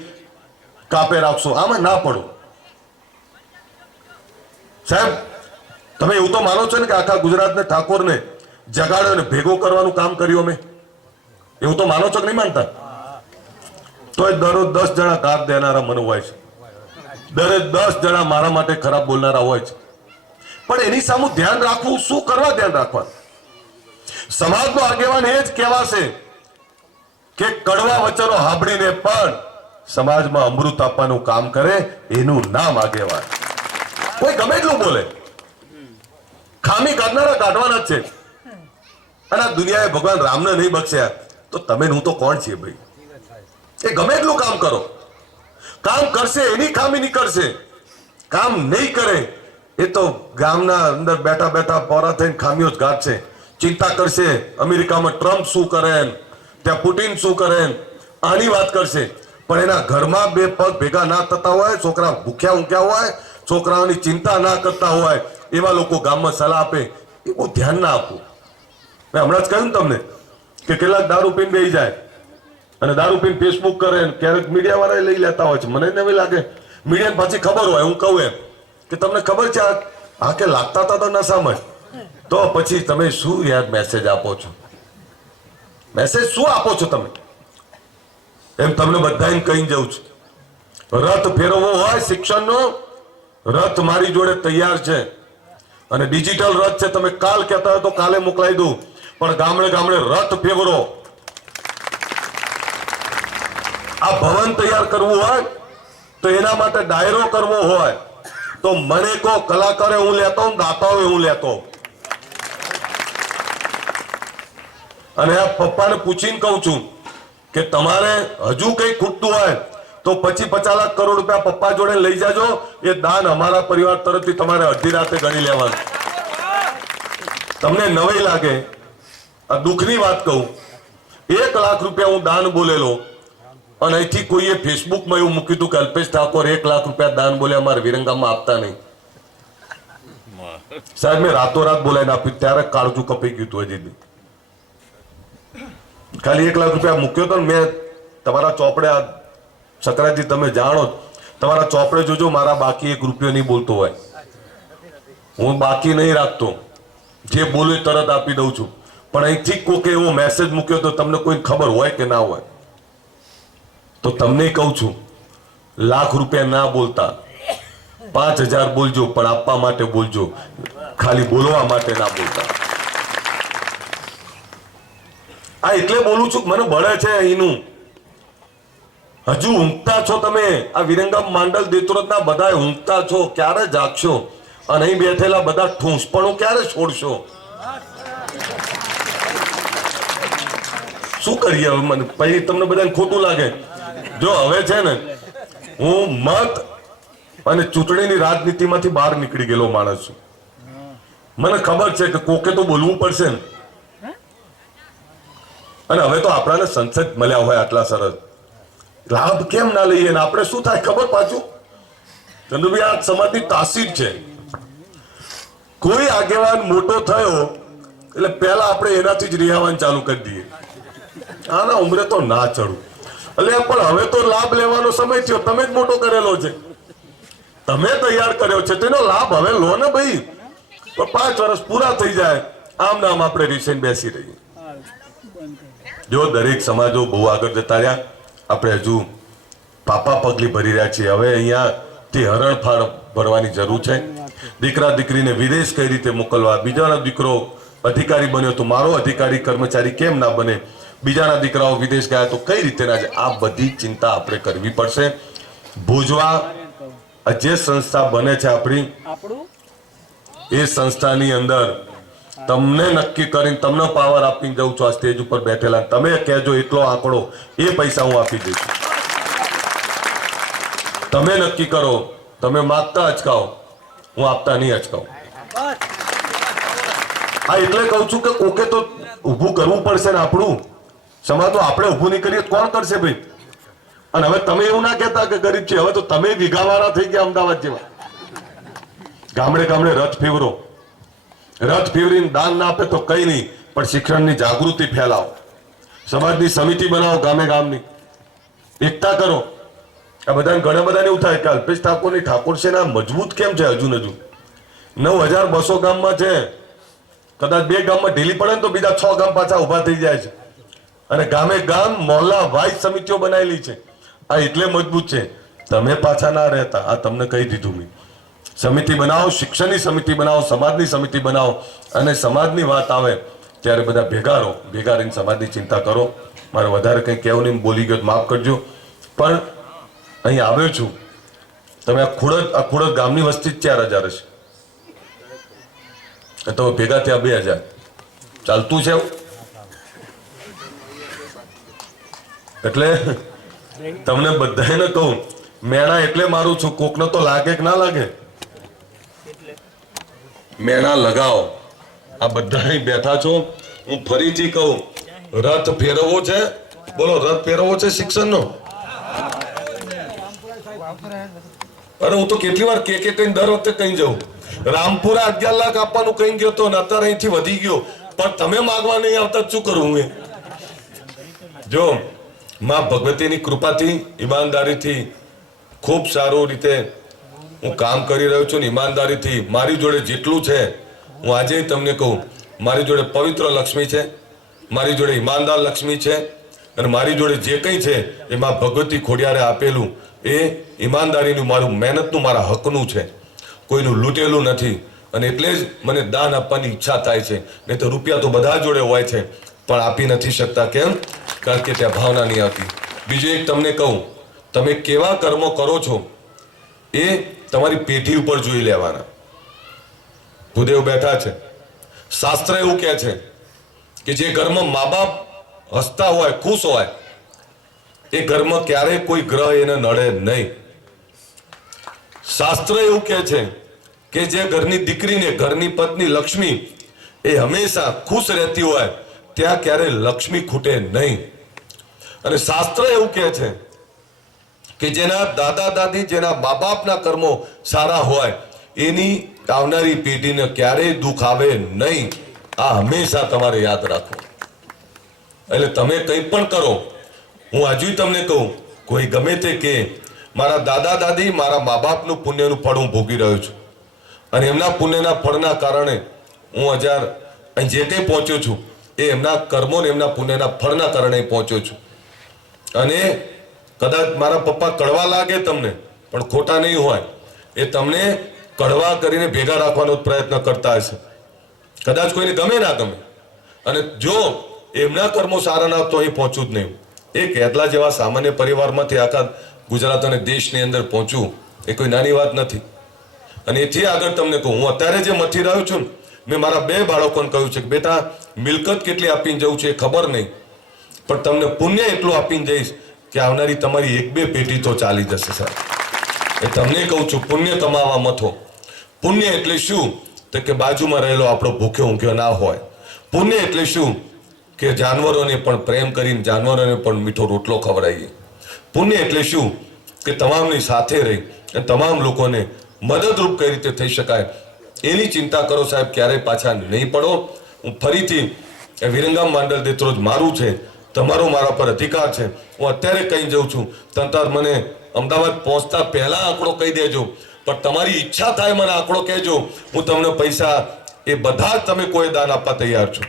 કાપે રાખશો, આમાં ના પડો. સાહેબ તમે એવું તો માનો છો ને કે આખા ગુજરાતને ઠાકોરને જગાડ્યો ને ભેગો કરવાનું કામ કર્યું અમે? એવું તો માનો છો કે નહીં માનતા? તોય દરરોજ 10 જણા ઘાત દેનારા મને હોય છે, દરરોજ 10 જણા મારા માટે ખરાબ બોલનારા હોય છે. પણ એની સામે ધ્યાન રાખવું, શું કરવા ધ્યાન રાખવા? સમાજનો આગેવાન એ જ કહેવાશે કે કડવા વચનો સાંભળીને પણ સમાજમાં અમૃત આપવાનું કામ કરે, એનું નામ આગેવાન. કોઈ ગમે એટલું બોલે, ખામી કાઢનારા કાઢવાના જ છે. અને આ દુનિયાએ ભગવાન રામને નહીં બક્ષ્યા તો તમે હું તો કોણ છીએ ભાઈ? એ ગમે એટલું કામ કરો, કામ કરશે એની ખામી નીકળશે. કામ નહીં કરે એ તો ગામના અંદર બેઠા બેઠા પોરા થઈને ખામીઓ જ ગાઢશે. ચિંતા કરશે અમેરિકામાં ટ્રમ્પ શું કરે, ત્યાં પુટિન શું કરે, આની વાત કરશે. પણ એના ઘરમાં બે પગ ભેગા ના થતા હોય, છોકરા ભૂખ્યા ઊંઘ્યા હોય, છોકરાઓની ચિંતા ના કરતા હોય, એવા લોકો ગામમાં સલાહ આપે, એ બહુ ધ્યાન ના આપવું. મેં હમણાં જ કહ્યું ને તમને કે કેટલાક દારૂ પીને બેસી જાય અને દારૂ પીને ફેસબુક કરે, ક્યારેક મીડિયા વાળા લઈ લેતા હોય છે. મને નવી લાગે મીડિયાને પાછી ખબર હોય, હું કહું એમ કે તમને ખબર છે આ કે લાગતા હતા તો ના સમજ, તો પછી તમે શું યાર મેસેજ આપો છો? મેસેજ શું આપો છો તમે? એમ તમને બધાને કહી જવું છું, રથ ફેરવવો હોય શિક્ષણનો, રથ મારી જોડે તૈયાર છે. અને ડિજિટલ રથ છે, તમે કાલ કહેતા હોય તો કાલે મોકલાઈ દઉં. પણ ગામડે ગામડે રથ ફેરવો. આ ભવન તૈયાર કરવું હોય તો એના માટે ડાયરો કરવો હોય તો મને કહો, કલાકારે હું લેતો હું, દાતાઓએ હું લેતો. અને આ પપ્પાને પૂછીને કહું છું કે તમારે હજુ કઈ ખૂટતું હોય તો 25-50 લાખ કરોડ રૂપિયા પપ્પા જોડે લઈ જાજો. એ દાન અમારા પરિવાર તરફથી તમારે અડધી રાતે ગણી લેવાનું. તમને નવાઈ લાગે, આ દુઃખની વાત કહું, 1 લાખ રૂપિયા હું દાન બોલેલો અને અહીંથી કોઈએ ફેસબુકમાં એવું મૂક્યું હતું કે અલ્પેશ ઠાકોર 1 લાખ રૂપિયા દાન બોલે, અમારે વિરંગામાં આપતા નહીં. સાહેબ મેં રાતોરાત બોલાવીને આપ્યું, ત્યારે કાળજું કપાઈ ગયું હતું. હજી ખાલી 1 લાખ રૂપિયા મૂક્યો તો મેં તમારા ચોપડે, સકરાજી તમે જાણો, તમારા ચોપડે જોજો, મારા બાકી 1 રૂપિયો નહીં બોલતો હોય. હું બાકી નહીં રાખતો, જે બોલું તરત આપી દઉં છું. પણ અહીંથી કોકે એવો મેસેજ મૂક્યો તો તમને કોઈ ખબર હોય કે ના હોય, તો તમને કહું છું, 1 લાખ રૂપિયા ના બોલતા 5000 બોલજો, પણ આપવા માટે બોલજો, ખાલી બોલવા માટે ના બોલતા. આ એટલે બોલું છું, મને બળે છે અહીંનું. હજુ ઊંઘતા છો તમે, આ વિરંગામ માંડલ દેત્રોદના બધા ઊંઘતા છો, ક્યારે જાગશો? અને અહીં બેઠેલા બધા ઠૂંસપણું ક્યારે છોડશો? શું કરીએ હવે? મને પછી તમને બધાને ખોટું લાગે. જો હવે છે ને, હું મત અને ચૂંટણીની રાજનીતિમાંથી બહાર નીકળી ગયેલો માણસ છું. મને ખબર છે કે કોકે તો બોલવું પડશે ને. અને હવે તો આપણાને સંસદ મળ્યા હોય આટલા સરસ, લાભ કેમ ના લઈએ? ને આપણે શું થાય ખબર? પાછું ચંદુભાઈ, આ સમાજની તાસીર છે. કોઈ આગેવાન મોટો થયો એટલે પહેલા આપણે એનાથી જ રિહાવાનું ચાલુ કરી દઈએ, આના ઉંમરે તો ના ચડું. એટલે પણ હવે તો લાભ લેવાનો સમય થયો. તમે જ મોટો કરેલો છે, તમે તૈયાર કર્યો છે, તેનો લાભ હવે લો ને ભાઈ. પણ 5 વર્ષ પૂરા થઈ જાય, આમ નામ આપણે રીસેન બેસી રહીએ. જો દરેક સમાજો બહુ આગળ જતા રહ્યા, આપણે હજુ પાપા પગલી ભરી રહ્યા છીએ. હવે અહીંયાથી હરણફાળ ભરવાની જરૂર છે. દીકરા દીકરીને વિદેશ કઈ રીતે મોકલવા? બીજાનો દીકરો અધિકારી બન્યો તો મારો અધિકારી કર્મચારી કેમ ના બને? બીજાના દીકરાઓ વિદેશ ગયા તો કઈ રીતે ના જાય? આ બધી ચિંતા આપણે કરવી પડશે. ભુજવા જે સંસ્થા બને છે આપણી, એ સંસ્થાની અંદર તમને નક્કી કરીને તમને પાવર આપીને જઉં છું. આ સ્ટેજ ઉપર બેઠેલા તમે કહેજો એટલો આંકડો, એ પૈસા હું આપી દઈશ. તમે નક્કી કરો, તમે માગતા અચકાવો, હું આપતા નહીં અચકાવ. આ એટલે કહું છું કે કોકે તો ઊભું કરવું પડશે ને. આપણું સમાજ તો આપણે ઊભું નહીં કરીએ કોણ કરશે ભાઈ? અને હવે તમે એવું ના કહેતા કે ગરીબ છે, હવે તો તમે વીઘાવાળા થઈ ગયા અમદાવાદ જેવા. ગામડે ગામડે રથ ફેવરો, રથ ફેવરીને દાન ના આપે તો કઈ નહીં, પણ શિક્ષણની જાગૃતિ ફેલાવો, સમાજની સમિતિ બનાવો ગામે ગામની, એકતા કરો. આ બધાને ઘણા બધાને એવું થાય કે અલ્પેશ ઠાકોરની ઠાકોર સેના મજબૂત કેમ છે હજુ 9200 ગામમાં છે. કદાચ 2 ગામમાં ઢીલી પડે ને તો બીજા 6 ગામ પાછા ઊભા થઈ જાય છે. અને ગામે ગામ મોહલ્લા વાઇઝ સમિતિઓ બનાવેલી છે. આ એટલે મજબૂત છે. તમે પાછા ના રહેતા. આ તમને કહી દીધું મેં. સમિતિ બનાવો, શિક્ષણની સમિતિ બનાવો, સમાજની સમિતિ બનાવો, અને સમાજની વાત આવે ત્યારે બધા ભેગા રહો. ભેગા રહીને સમાજની ચિંતા કરો. મારે વધારે કંઈ કહેવું નહીં, બોલી ગયો માફ કરજો. પણ અહીં આવ્યો છું. તમે આ ખુડદ ગામની વસ્તી જ 4000 હશે, તો ભેગા થયા 2000. ચાલતું છે એવું? એટલે તમને બધાને કહું, મેણા એટલે મારું છું. કોકને તો લાગે કે ના લાગે, મેણા લગાવો. આ બધા અહીં બેઠા છો. હું ફરીથી કહું, રથ ફેરવવો છે. બોલો, રથ ફેરવવો છે શિક્ષણનો. અરે હું તો કેટલી વાર કે કઈ દર વખતે કઈ જાઉં. રામપુરા 11 લાખ આપવાનું કઈ ગયો તો અત્યારે અહીંથી વધી ગયો. પણ તમે માગવા નહીં આવતા, શું કરું હું? જો માં ભગવતીની કૃપાથી, ઈમાનદારીથી ખૂબ સારું રીતે હું કામ કરી રહ્યો છું. ઈમાનદારીથી મારી જોડે જેટલું છે, હું આજે તમને કહું, મારી જોડે પવિત્ર લક્ષ્મી છે, મારી જોડે ઈમાનદાર લક્ષ્મી છે, અને મારી જોડે જે કંઈ છે એમાં ભગવતી ખોડિયારે આપેલું એ ઈમાનદારીનું, મારું મહેનતનું, મારા હકનું છે. કોઈનું લૂંટેલું નથી. અને એટલે જ મને દાન આપવાની ઈચ્છા થાય છે. નહીં તો રૂપિયા તો બધા જોડે હોય છે, પણ આપી નથી શકતા. કેમ? કારણ કે ત્યાં ભાવના નહીં આવતી. બીજું એક તમને કહું, તમે કેવા કર્મો કરો છો એ તમારી પેઢી ઉપર જોઈ લેવાના. ભૂદેવ બેઠા છે. શાસ્ત્ર એવું કહે છે કે જે ઘરમાં મા બાપ હસતા હોય, ખુશ હોય, એ ઘરમાં ક્યારેય કોઈ ગ્રહ એને નડે નહીં. શાસ્ત્ર એવું કહે છે કે જે ઘરની દીકરીને, ઘરની પત્ની લક્ષ્મી એ હંમેશા ખુશ રહેતી હોય, ત્યાં ક્યારેય લક્ષ્મી ખૂટે નહીં. અને શાસ્ત્ર એવું કહે છે કે જેના દાદા દાદી, જેના મા બાપના કર્મો સારા હોય, એની આવનારી પેઢીને ક્યારેય દુઃખ આવે નહીં. આ હંમેશા તમારે યાદ રાખવું. એટલે તમે કંઈ પણ કરો, હું હજુ તમને કહું, કોઈ ગમે તે કે મારા દાદા દાદી, મારા મા બાપનું પુણ્યનું ફળ હું ભોગી રહ્યો છું, અને એમના પુણ્યના ફળના કારણે હું અહીં જે કંઈ પહોંચ્યો છું એ એમના કર્મો ને એમના પુણ્યના ફળના કારણે પહોંચ્યો છું. અને કદાચ મારા પપ્પા કડવા લાગે તમને, પણ ખોટા નહીં હોય. એ તમને કડવા કરીને ભેગા રાખવાનો પ્રયત્ન કરતા હશે. કદાચ કોઈને ગમે ના ગમે, અને જો એમના કર્મો સારા ના તો અહીં પહોંચવું જ નહીં. એ કેટલા જેવા સામાન્ય પરિવારમાંથી આખા ગુજરાત અને દેશની અંદર પહોંચવું એ કોઈ નાની વાત નથી. અને એથી આગળ તમને કહું, હું અત્યારે જે મથી રહ્યો છું, મેં મારા 2 બાળકોને કહ્યું છે કે બેટા, મિલકત કેટલી આપીને જવું છે એ ખબર નહીં, પણ તમને પુણ્ય એટલું આપીને જઈશ કે આવનારી તમારી 1-2 પેઢી તો ચાલી જશે. સાહેબ, એ તમને કહું છું, પુણ્ય કમાવા મથો. પુણ્ય એટલે શું? તો કે બાજુમાં રહેલો આપણો ભૂખ્યો ઊંઘ્યો ના હોય. પુણ્ય એટલે શું? કે જાનવરોને પણ પ્રેમ કરીને જાનવરોને પણ મીઠો રોટલો ખવડાવીએ. પુણ્ય એટલે શું? કે તમામની સાથે રહી અને તમામ લોકોને મદદરૂપ કઈ રીતે થઈ શકાય એની ચિંતા કરો. સાહેબ, ક્યારેય પાછા નહીં પડો. હું ફરીથી વિરંગામ માંડલ દેત્રોજ મારું છે, તમારો મારા પર અધિકાર છે. હું અત્યારે કહી જાઉં છું, તંતર મને અમદાવાદ પહોંચતા પહેલા આંકડો કહી દેજો, પણ તમારી ઈચ્છા થાય મને આંકડો કહેજો. હું તમને પૈસા એ બધા જ તમે કોઈ દાન આપવા તૈયાર છો,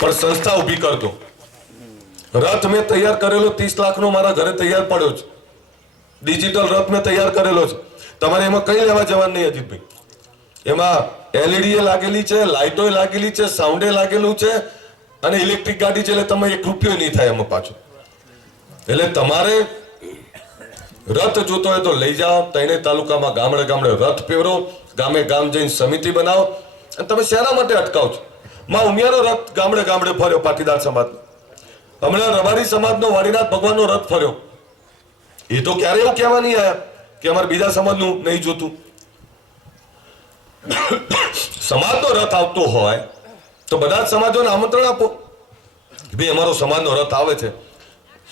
પણ સંસ્થા ઊભી કરજો. રથ મેં તૈયાર કરેલો 30 લાખનો મારા ઘરે તૈયાર પડ્યો છે. ડિજિટલ રથ મેં તૈયાર કરેલો છે. તમારે એમાં કઈ લેવા જવાનું નહીં અજીતભાઈ. એમાં LED લાગેલી છે, લાઇટો લાગેલી છે, સાઉન્ડે લાગેલું છે, અને ઇલેક્ટ્રિક ગાડી છે. એટલે તમે 1 રૂપિયો નહીં થાય એમાં પાછો. એટલે તમારે રથ જોતો હોય તો લઈ જાઓ. 3 તાલુકામાં ગામડે ગામડે રથ ફેરવો, ગામે ગામ જઈને સમિતિ બનાવો. અને તમે શેના માટે અટકાવ છો? માં ઉમિયાનો રથ ગામડે ગામડે ફર્યો, પાટીદાર સમાજનો. હમણાં રબારી સમાજનો વાડીનાથ ભગવાનનો રથ ફર્યો. એ તો ક્યારે એવું કહેવા નહીં આવ્યા કે અમારે બીજા સમાજનું નહીં જોતું. સમાજનો રથ આવતો હોય તો બધા જ સમાજોને આમંત્રણ આપો. ભાઈ, અમારો સમાજનો રથ આવે છે,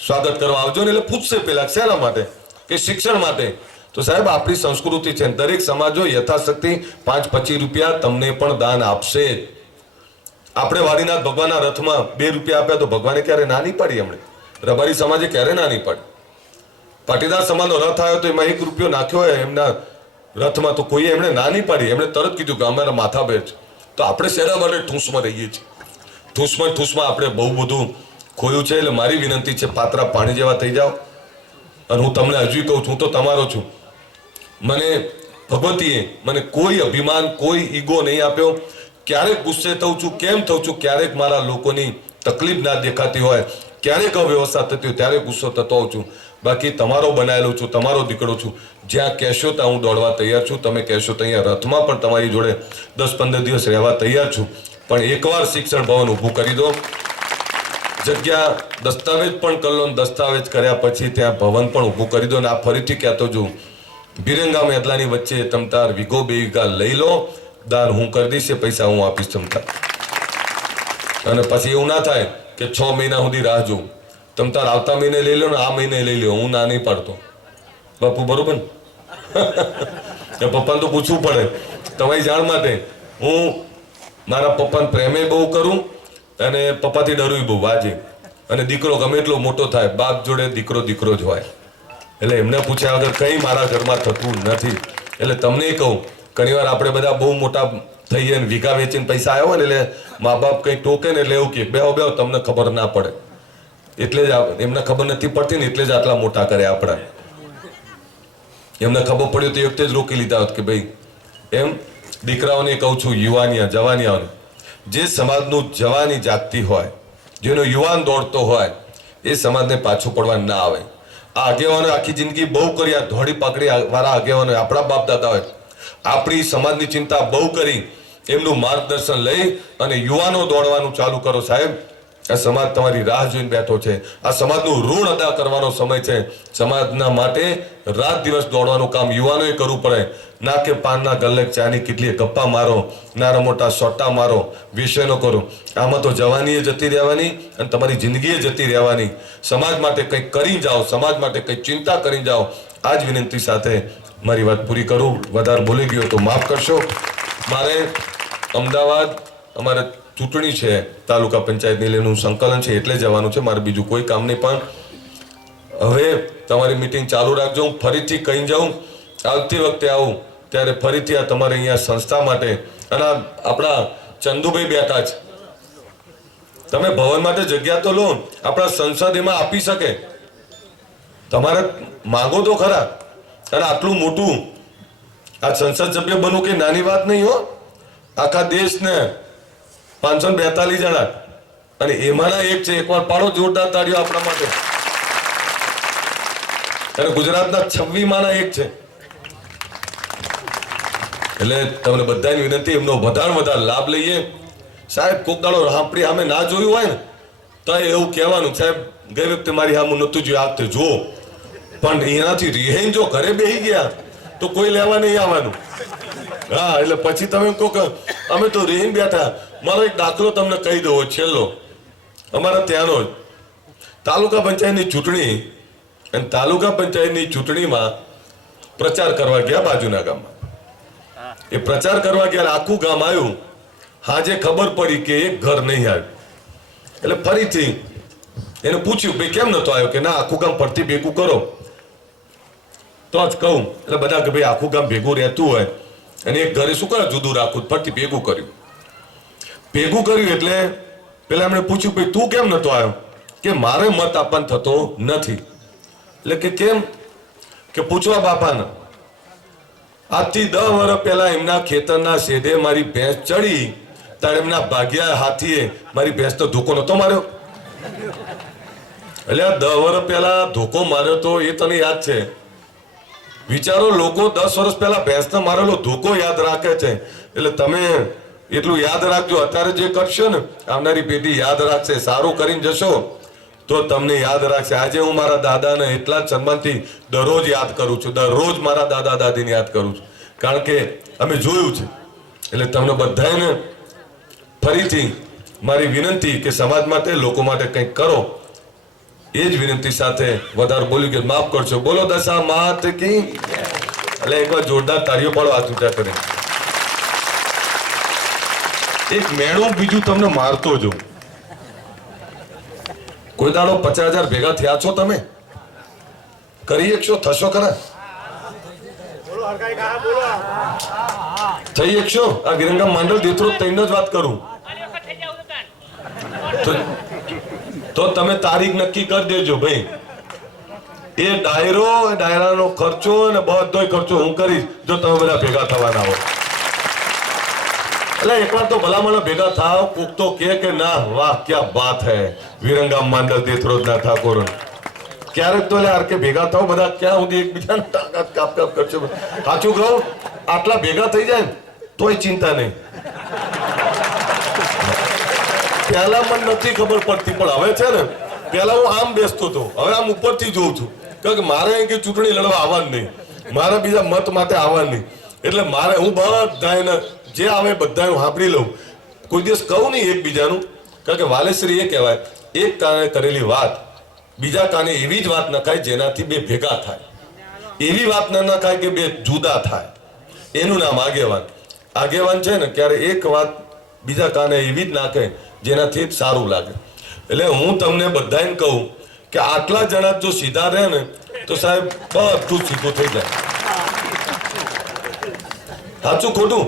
સ્વાગત કરવા આવજો ને. એટલે પૂછશે પેલા શેના માટે? કે શિક્ષણ માટે. તો સાહેબ, આપણી સંસ્કૃતિ છે, દરેક સમાજો યથાશક્તિ 5-25 રૂપિયા તમને પણ દાન આપશે. આપણે વાડીનાથ ભગવાનના રથમાં 2 રૂપિયા આપ્યા તો ભગવાને ક્યારે ના નહીં પાડી? હમણે રબારી સમાજે ક્યારે ના નહીં પાડી. પાટીદાર સમાજનો રથ આવ્યો તો એમાં 1 રૂપિયો નાખ્યો હોય એમના રથમાં તો કોઈએ એમણે ના નહીં પાડી. એમણે તરત કીધું કે અમારા માથા બેઠ. તો આપણે શેના માટે ઠૂંસમાં રહીએ છીએ? ઠૂંસમાં આપણે બહુ બધું ખોયું છે. એટલે મારી વિનંતી છે, પાત્રા પાણી જેવા થઈ જાઓ. અને હું તમને હજુ કહું છું, હું તો તમારો છું. મને ભગવતીએ મને કોઈ અભિમાન, કોઈ ઈગો નહીં આપ્યો. ક્યારેક ગુસ્સે થઉં છું, કેમ થઉં છું, ક્યારેક મારા લોકોની તકલીફ ના દેખાતી હોય, ક્યારેક અવ્યવસ્થા થતી હોય ત્યારે ગુસ્સો થતો હોઉં છું. બાકી તમારો બનાવેલો છું, તમારો દીકરો છું. જ્યાં કહેશો ત્યાં હું દોડવા તૈયાર છું. તમે કહેશો તો અહીંયા રથમાં પણ તમારી જોડે 10-15 દિવસ રહેવા તૈયાર છું. પણ એકવાર શિક્ષણ ભવન ઊભું કરી દો. જગ્યા દસ્તાવેજ પણ કરી લો. દસ્તાવેજ કર્યા પછી ત્યાં ભવન પણ ઊભું કરી દો. ને આ ફરીથી કહેતો છું, બિરંગા મેદલાની વચ્ચે તમતાર વીઘો 2 વીઘા લઈ લો. દાન હું કરી દઈશ, પૈસા હું આપીશ તમતાર. અને પછી એવું ના થાય કે 6 મહિના સુધી રાહ જોઉં. તમતાર આવતા મહિને લઈ લો ને આ મહિને લઈ લો. હું ના નહીં પાડતો બાપુ, બરોબર ને? પપ્પાને તો પૂછવું પડે. તમારી જાણ માટે હું મારા પપ્પાને પ્રેમે બહુ કરું અને પપ્પાથી ડરું બહુ આજે. અને દીકરો ગમે એટલો મોટો થાય, બાપ જોડે દીકરો દીકરો જ હોય. એટલે એમને પૂછ્યા વગર કંઈ મારા ઘરમાં થતું નથી. એટલે તમને કહું, ઘણીવાર આપણે બધા બહુ મોટા થઈએ ને વીઘા વેચીને પૈસા આવ્યો ને એટલે મા બાપ કંઈ ટોકે ને એટલે એવું કે બેહો બેહો, તમને ખબર ના પડે. એટલે જ એમને ખબર નથી પડતી ને એટલે જ આટલા મોટા કરે આપણા. એમને ખબર પડ્યું તો એ વખતે જ રોકી લીધા હોત કે ભાઈ એમ. દીકરાઓને કહું છું, યુવાનિયા જવાનિયાઓને, જે સમાજનું જવાની જાગતી હોય, જેનો યુવાન દોડતો હોય, એ સમાજને પાછું પડવા ના આવે. આ આગેવાનો આખી જિંદગી બહુ કર્યા, ધોળી પાકડી વાળા આગેવાનો, આપણા બાપ દાદા હોય, આપણી સમાજની ચિંતા બહુ કરી. એમનું માર્ગદર્શન લઈ અને યુવાનો દોડવાનું ચાલુ કરો સાહેબ. આ સમાજ તમારી રાહ જોઈને બેઠો છે. આ સમાજનું ઋણ અદા કરવાનો સમય છે. સમાજના માટે રાત દિવસ દોડવાનું કામ યુવાનોએ કરવું પડે. ના કે પાનના ગલ્લે ચાની કેટલી ગપ્પા મારો, નાના મોટા સોટા મારો, વિષયનો કરો. આમાં તો જવાનીએ જતી રહેવાની અને તમારી જિંદગીએ જતી રહેવાની. સમાજ માટે કંઈક કરી જાઓ, સમાજ માટે કંઈક ચિંતા કરી જાઓ. આ જ વિનંતી સાથે મારી વાત પૂરી કરું. વધારે બોલી ગયો તો માફ કરશો. મારે અમદાવાદ અમારે ચૂંટણી છે, તાલુકા પંચાયતની લઈને સંકલન છે એટલે જવાનું છે. મારે બીજું કોઈ કામ નહીં. પણ હવે તમારી મીટિંગ ચાલુ રાખજો. હું ફરીથી કહી જાઉં, આવતી વખતે આવું ત્યારે ફરીથી આ તમારે અહીંયા સંસ્થા માટે. અને આપણા ચંદુભાઈ બેઠા છે, તમે ભવન માટે જગ્યા તો લો. આપણા સંસદ એમાં આપી શકે. તમારે માંગો તો ખરા. અને આટલું મોટું આ સંસદ સભ્ય બનવું કે નાની વાત નહીં હો. આખા દેશને 542 જણા અને એમાંના એક છે. એકવાર પાડો જોરદાર તાળીઓ આપણા માટે. અને ગુજરાતના 26 માંના એક છે. એટલે તમને બધાની વિનંતી, એમનો વધારે લાભ લઈએ. સાહેબ કોક દાડો આપણી સામે ના જોયું હોય ને તો એવું કહેવાનું, સાહેબ ગઈ વખતે મારી સામે નહોતું જોયું, આ વખતે જુઓ. પણ એનાથી રિહાઈને જો ઘરે બેસી ગયા તો કોઈ લેવા નહીં આવવાનું. હા, એટલે પછી તમે કહો કે અમે તો રહીને બેઠા. મારો એક દાખલો તમને કહી દઉં છેલ્લો. અમારા ત્યાંનો જ તાલુકા પંચાયતની ચૂંટણી, અને તાલુકા પંચાયતની ચૂંટણીમાં પ્રચાર કરવા ગયા બાજુના ગામમાં. એ પ્રચાર કરવા ગયા, આખું ગામ આવ્યું. હાજે ખબર પડી કે એક ઘર નહીં આવ્યું. એટલે ફરીથી એને પૂછ્યું, ભાઈ કેમ નતો આવ્યો? કે ના, આખું ગામ ફરતી ભેગું કરો તો જ કહું. એટલે બધા કે ભાઈ આખું ગામ ભેગું રહેતું હોય અને એક ઘરે શું કરે જુદું રાખવું, ફરતી ભેગું કર્યું. એટલે પેલા એમણે પૂછ્યું, ભાઈ તું કેમ નતો આવ્યો? કે મારે મત આપવાનો થતો નથી. એટલે કે કેમ? કે પૂછવા બાપાને. આજથી 10 વર્ષ પહેલા એમના ખેતરના શેઢે મારી ભેંસ ચડી ત્યારે એમના ભાગ્યા હાથીએ મારી ભેંસ તો ધોકો નતો માર્યો. એટલે 10 વર્ષ પહેલા ધોકો માર્યો તો એ તને યાદ છે. વિચારો, લોકો 10 વર્ષ પહેલા ભેંસને મારેલો ધોકો યાદ રાખે છે. એટલે તમે એટલું યાદ રાખજો. અત્યારે જે કરશો ને આવનારી પેઢી યાદ રાખશે. સારું કરીને જશો તો તમને યાદ રાખશે. આજે હું મારા દાદાને એટલા જ સન્માનથી દરરોજ યાદ કરું છું. દરરોજ મારા દાદા દાદીને યાદ કરું છું, કારણ કે અમે જોયું છે. એટલે તમને બધાને ફરીથી મારી વિનંતી કે સમાજ માટે, લોકો માટે કંઈક કરો. એ જ વિનંતી સાથે વધારે બોલ્યું કે માફ કરશો. બોલો દશા માત કી. એટલે એકવાર જોરદાર તાળીઓ પાડો હાથ ઊંચા કરી. એક મેણું બીજું તમને મારતો જો. કોઈ દાડો 50,000 ભેગા થયા છો તમે? કરી એકશો? થશો ખરા? થઈ એકશો? આ વિરંગામ માંડલ દેથરો તઈને જ વાત કરું તો તમે તારીખ નક્કી કરી દેજો ભાઈ. એ ડાયરાનો ખર્ચો અને બધો ખર્ચો હું કરીશ જો તમે બધા ભેગા થવાના હો. એટલે એકવાર તો ભલામણ ભેગા થાવ. કોક તો કે ના વાહ ક્યાં બાત હે વિરંગામ માંડલ દેથરોજના ઠાકોર. ક્યારેક તો યાર કે ભેગા થાવ બધા ક્યાં સુધી એકબીજાને તાકાત કાપ કરશો. સાચું કહું, આટલા ભેગા થઈ જાય તોય ચિંતા નહીં. પહેલા મને નથી ખબર પડતી પણ હવે છે ને, પહેલા હું આમ બેસતો હતો, હવે આમ ઉપરથી જોઉં છું. કારણ કે મારે કે ચૂંટણી લડવા આવવાનું નહીં, મારે બીજા મત માટે આવવાનું નહીં. એટલે મારે હું બધાને જે આવે બધાને સાંભળી લઉં. કોઈ દિવસ કહું નહીં એકબીજાનું. કારણ કે વાલેશ્રી એ કહેવાય, એક કાને કરેલી વાત બીજા કાને એવી જ વાત નખાય જેનાથી બે ભેગા થાય. એવી વાત ન નખાય કે બે જુદા થાય. એનું નામ આગેવાન. આગેવાન છે ને ક્યારે એક વાત બીજા કાને એવી જ નાખે જેનાથી સારું લાગે. એટલે હું તમને બધાને કહું કે આટલા જણા જો સીધા રહે ને તો સાહેબ બધું સીધું થઈ જાય. સાચું ખોટું?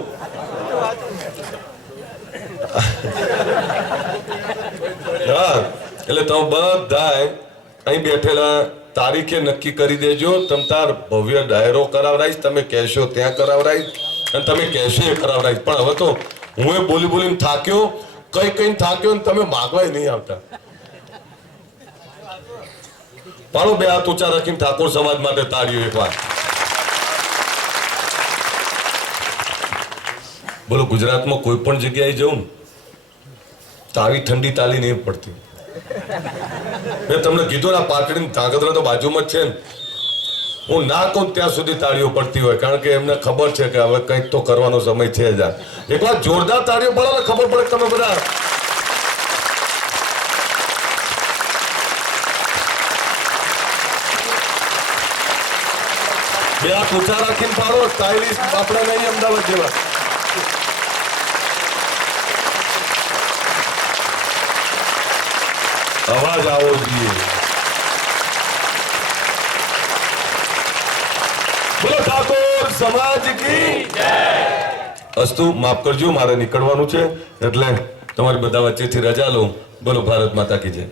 હા, એટલે તમે બધા અહીં બેઠેલા તારીખે નક્કી કરી દેજો. તમ તાર ભવ્ય ડાયરો કરાવરાઈશ, તમે કહેશો ત્યાં કરાવરાઈશ અને તમે કહેશો એ કરાવરાઈશ. પણ હવે તો હું એ બોલીને થાક્યો, કઈ થાક્યો ને તમે માગવાય નહીં આવતા. પાડો બે હાથ ઊંચા રાખીને ઠાકોર સમાજ માટે તાળીઓ એક વાર. બોલો, ગુજરાતમાં કોઈ પણ જગ્યાએ જવું તો આવી ઠંડી તાળી નહીં પડતી. મેં તમને કીધું ને, પાટડી ધાંગધ્રા તો બાજુમાં જ છે ને. હું ના કહું ત્યાં સુધી તાળીઓ પડતી હોય, કારણ કે એમને ખબર છે કે હવે કંઈક તો કરવાનો સમય છે જ. એક વાર જોરદાર તાળીઓ પડે ને ખબર પડે તમે બધા. બે હાથ ઊંચા રાખીને પાડો. સ્ટાઇલિશ આપણે નહીં અમદાવાદ જેવા. અવાજ આવો જોઈએ. બોલો ઠાકોર સમાજ કી જય. અસ્તુ, માફ કરજો, મારે નીકળવાનું છે એટલે તમારી બધા વચ્ચેથી રજા લઉં. બોલો ભારત માતા કી જય.